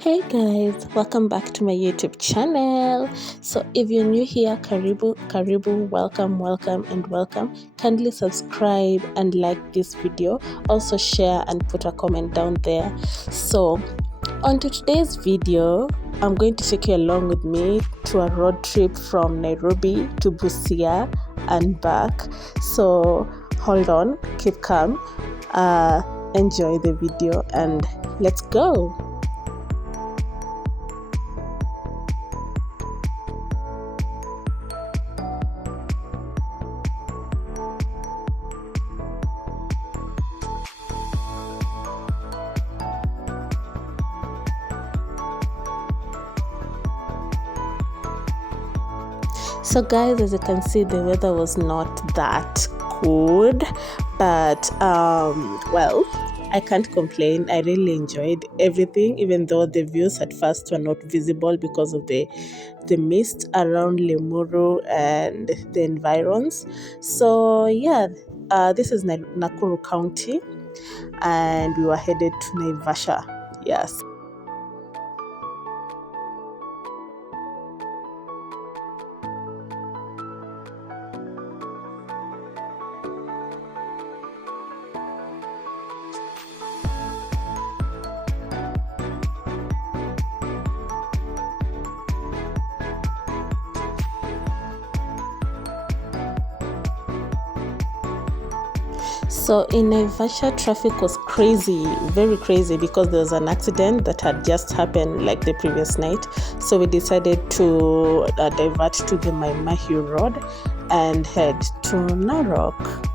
Hey guys, welcome back to my YouTube channel. So if you're new here, karibu, welcome and welcome. Kindly subscribe and like this video. Also share and put a comment down there. So on to today's video, I'm going to take you along with me to a road trip from Nairobi to Busia and back. So hold on, keep calm, enjoy the video and let's go. So guys, as you can see, the weather was not that good, but well, I can't complain. I really enjoyed everything, even though the views at first were not visible because of the mist around Limuru and the environs. So yeah, this is Nakuru County, and we were headed to Naivasha. Yes. So in Naivasha, traffic was crazy, very crazy, because there was an accident that had just happened like the previous night. So we decided to divert to the Maimahiu Road and head to Narok.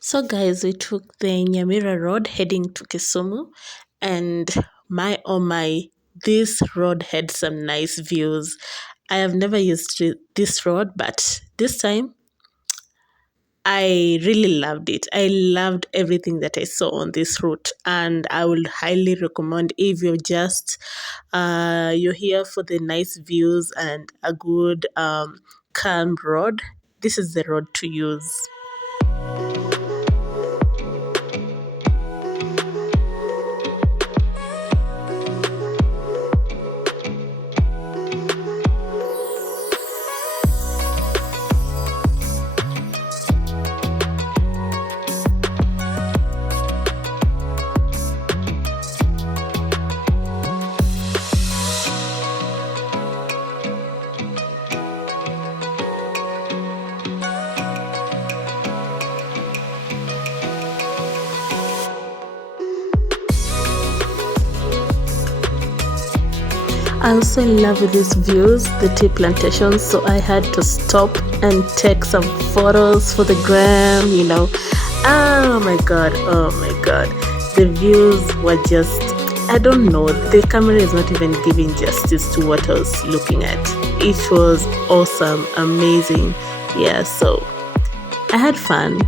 So guys, we took the Nyamira Road heading to Kisumu, and my oh my, this road had some nice views. I have never used this road, but this time I really loved it. I loved everything that I saw on this route, and I would highly recommend if you're here for the nice views and a good calm road. This is the road to use. I also love these views, the tea plantations, so I had to stop and take some photos for the gram. Oh my god, the views were just, I don't know, the camera is not even giving justice to what I was looking at. It was awesome, amazing. Yeah, so I had fun.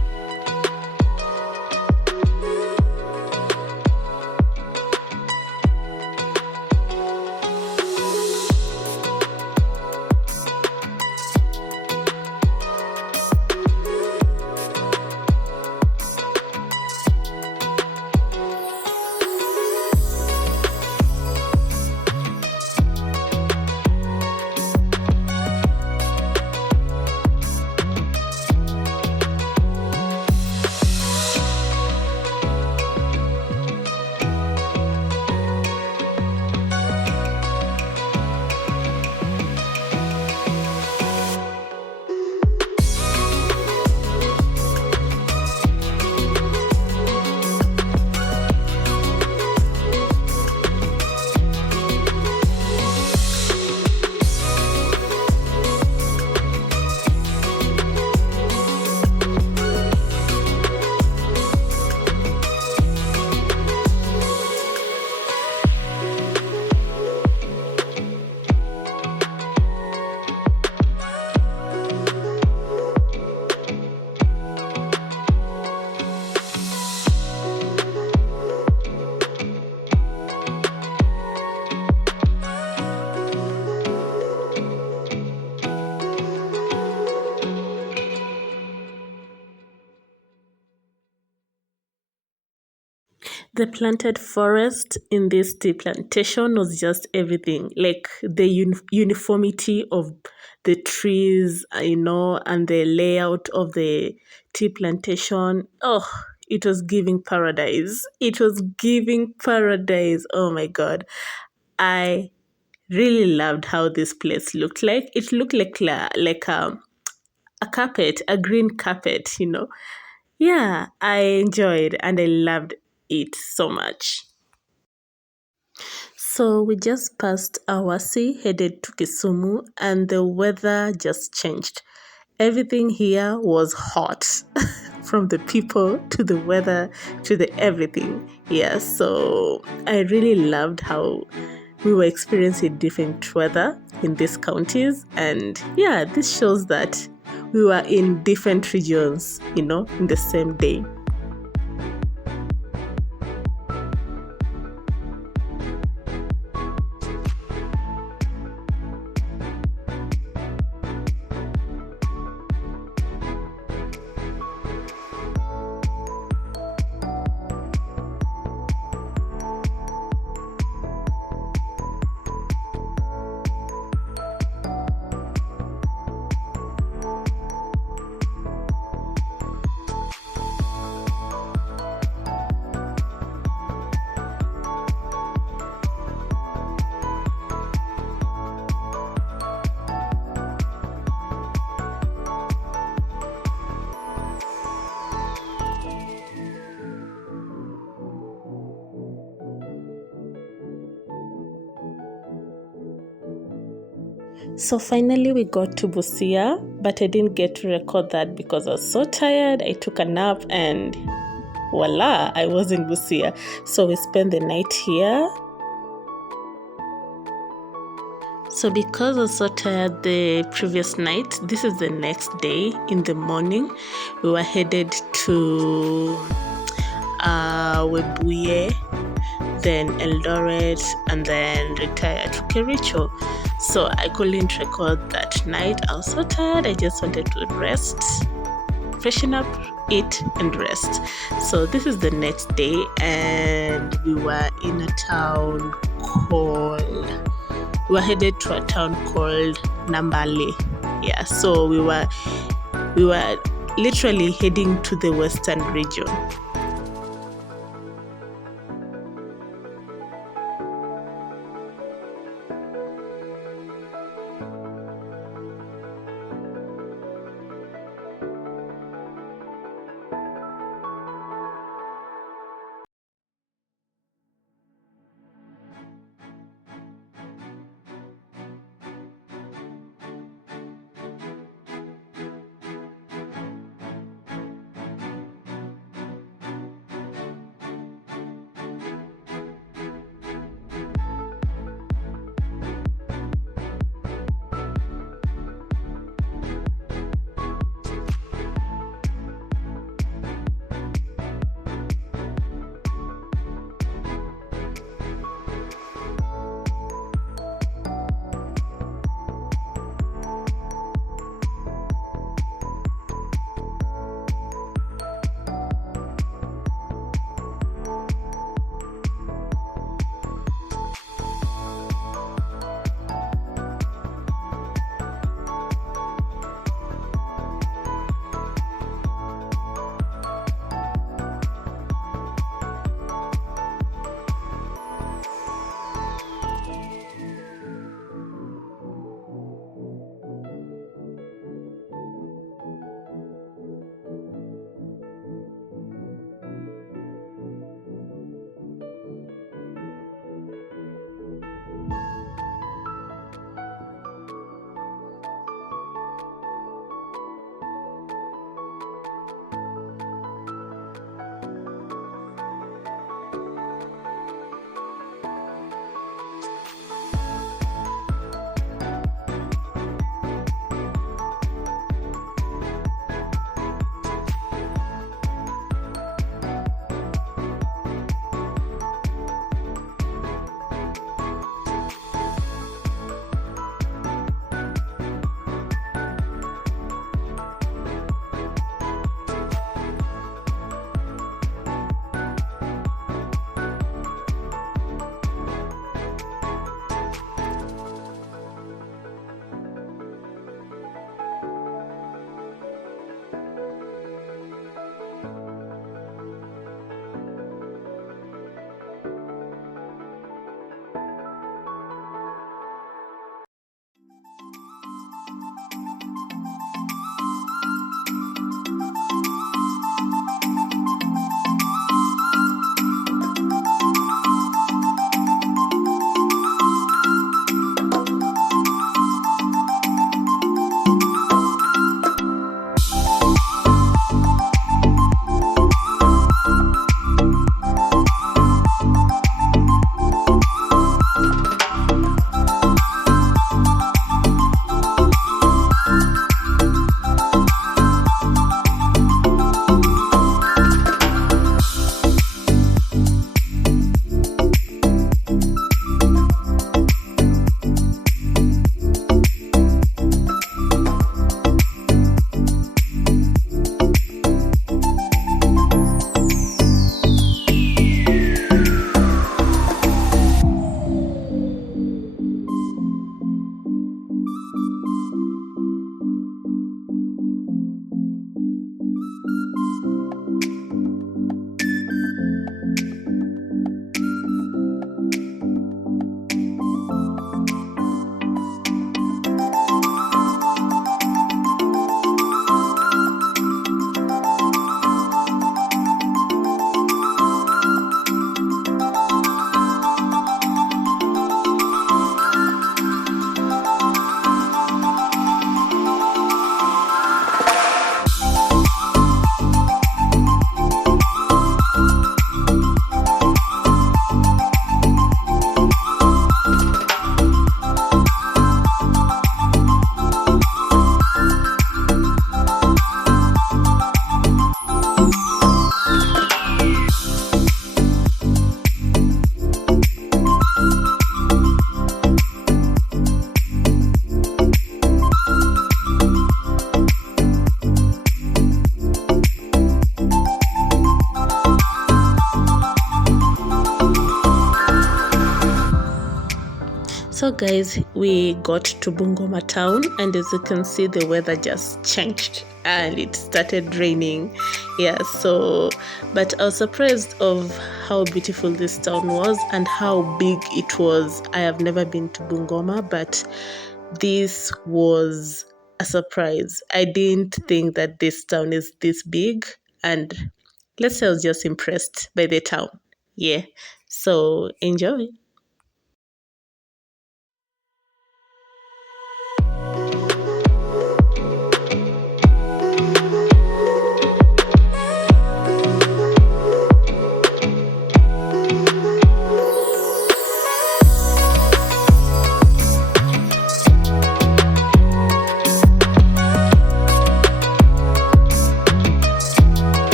The planted forest in this tea plantation was just everything. Like the uniformity of the trees, and the layout of the tea plantation. Oh, it was giving paradise. It was giving paradise. Oh my God. I really loved how this place looked like. It looked like a carpet, a green carpet. Yeah, I enjoyed and I loved it so much. So we just passed Awasi, headed to Kisumu, and the weather just changed. Everything here was hot, from the people to the weather to the everything. Yeah, so I really loved how we were experiencing different weather in these counties. And yeah, this shows that we were in different regions, in the same day. So finally we got to Busia, but I didn't get to record that because I was so tired. I took a nap and voila, I was in Busia. So we spent the night here. So because I was so tired the previous night, this is the next day in the morning. We were headed to Webuye, then Eldoret, and then retire to Kericho. So I couldn't record that night. I was so tired. I just wanted to rest, freshen up, eat, and rest. So this is the next day, and we were in a town called. We were headed to a town called Nambale. Yeah, so we were literally heading to the western region. So guys, we got to Bungoma town, and as you can see, the weather just changed and it started raining. Yeah, so but I was surprised of how beautiful this town was and how big it was. I have never been to Bungoma, but this was a surprise. I didn't think that this town is this big, and let's say I was just impressed by the town. Yeah, so enjoy.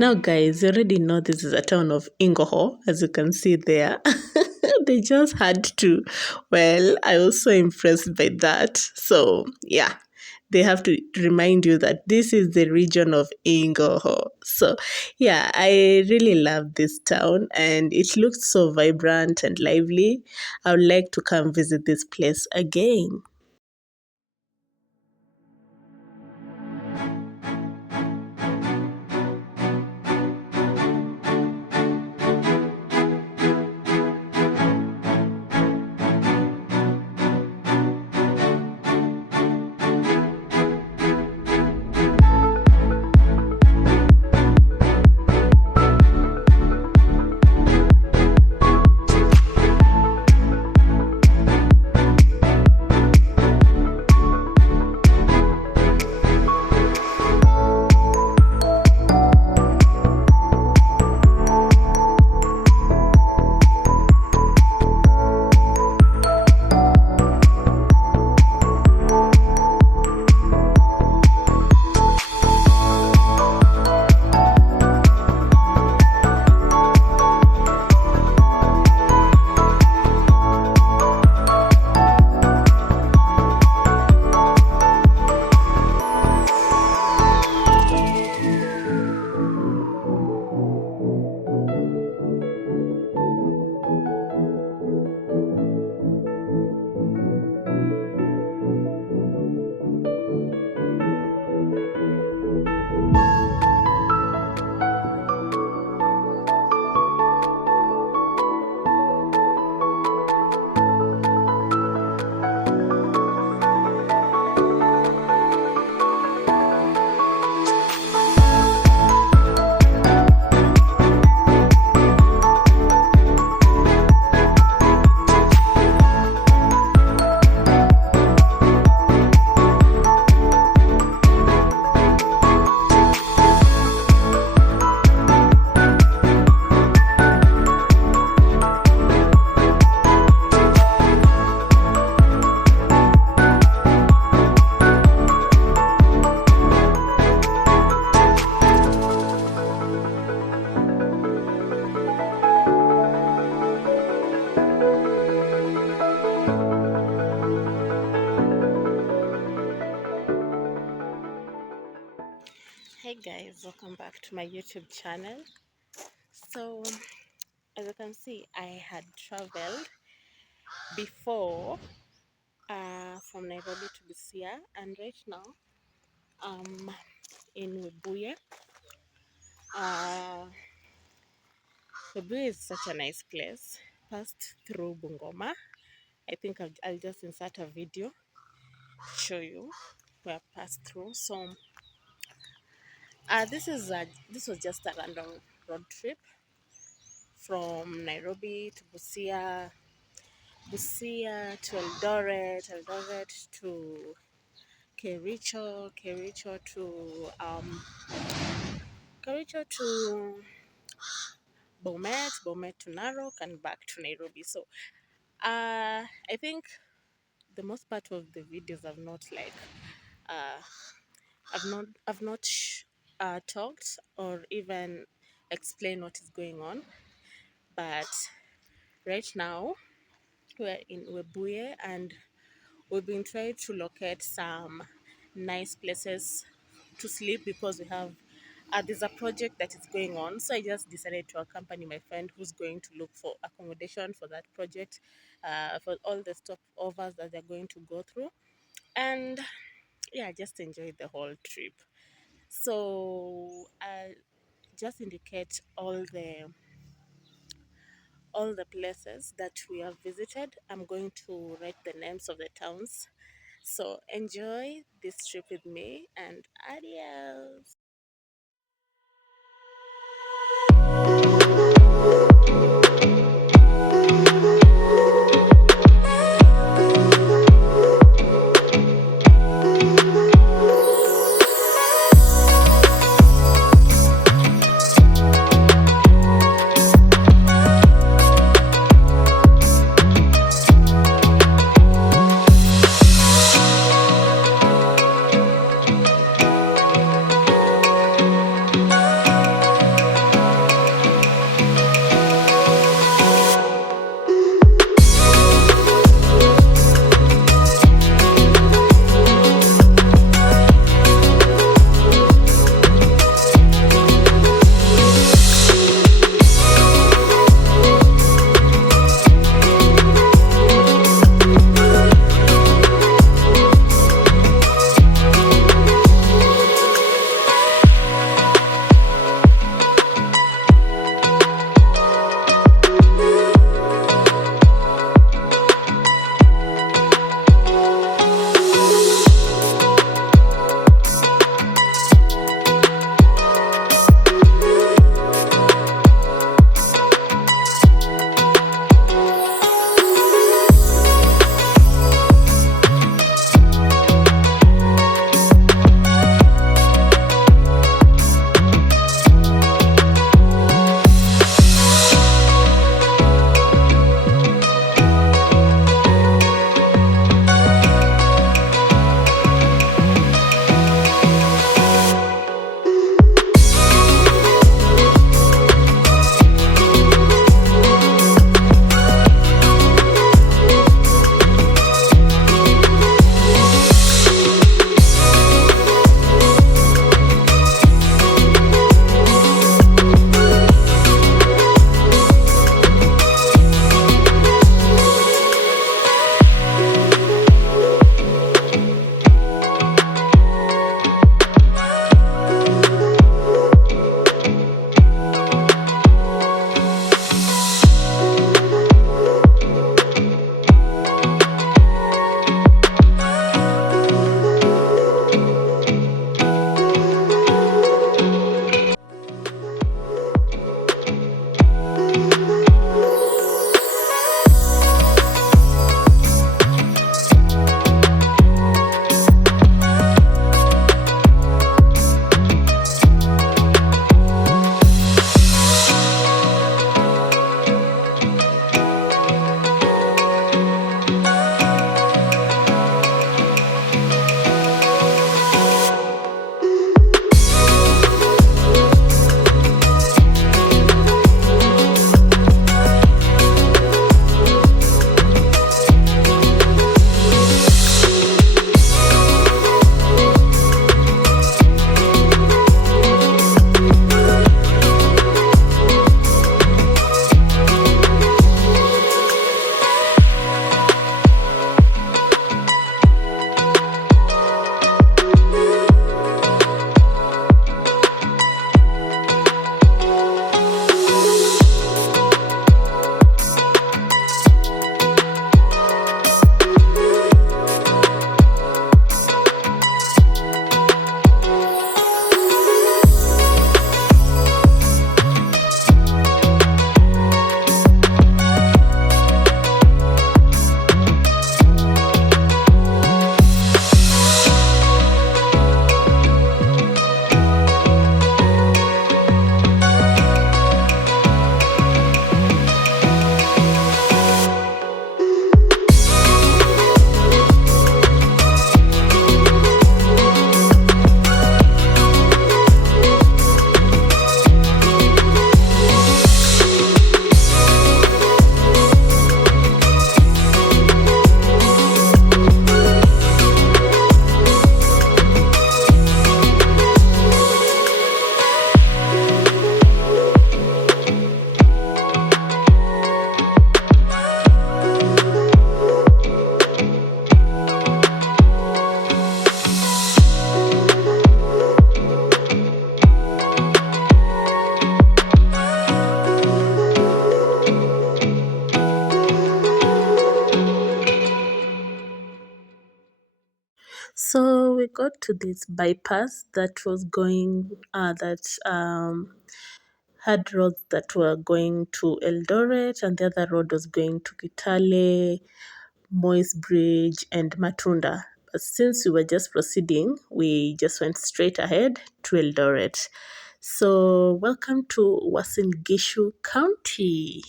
Now, guys, you already know this is a town of Ingoho, as you can see there. They just had to. Well, I was so impressed by that. So, yeah, they have to remind you that this is the region of Ingoho. So, yeah, I really love this town and it looks so vibrant and lively. I would like to come visit this place again. to my YouTube channel. So as you can see, I had traveled before from Nairobi to Busia, and right now in Webuye. Webuye is such a nice place. Passed through Bungoma. I think I'll just insert a video to show you where I passed through. So this was just a random road trip from Nairobi to Busia, Busia to Eldoret to Kericho to Bomet to Narok, and back to Nairobi. So I think the most part of the videos I've not like uh, talked or even explained what is going on, but right now we're in Webuye and we've been trying to locate some nice places to sleep because we have there's a project that is going on. So I just decided to accompany my friend who's going to look for accommodation for that project, for all the stopovers that they're going to go through. And yeah, I just enjoyed the whole trip. So I'll just indicate all the places that we have visited. I'm going to write the names of the towns. So enjoy this trip with me, and adios. got to this bypass that was going had roads that were going to Eldoret, and the other road was going to Kitale, Moy's Bridge, and Matunda. But since we were just proceeding, we just went straight ahead to Eldoret. So welcome to Uasin Gishu County.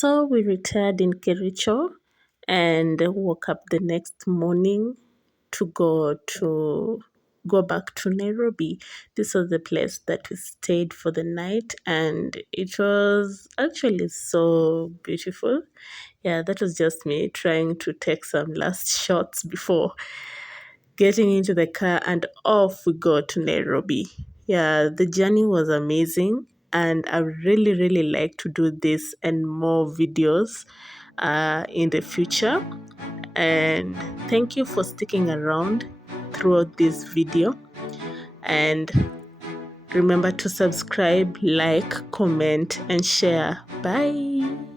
So we retired in Kericho and woke up the next morning to go back to Nairobi. This was the place that we stayed for the night, and it was actually so beautiful. Yeah, that was just me trying to take some last shots before getting into the car, and off we go to Nairobi. Yeah, the journey was amazing, and I really, really like to do this and more videos in the future. And thank you for sticking around throughout this video. And remember to subscribe, like, comment, and share. Bye.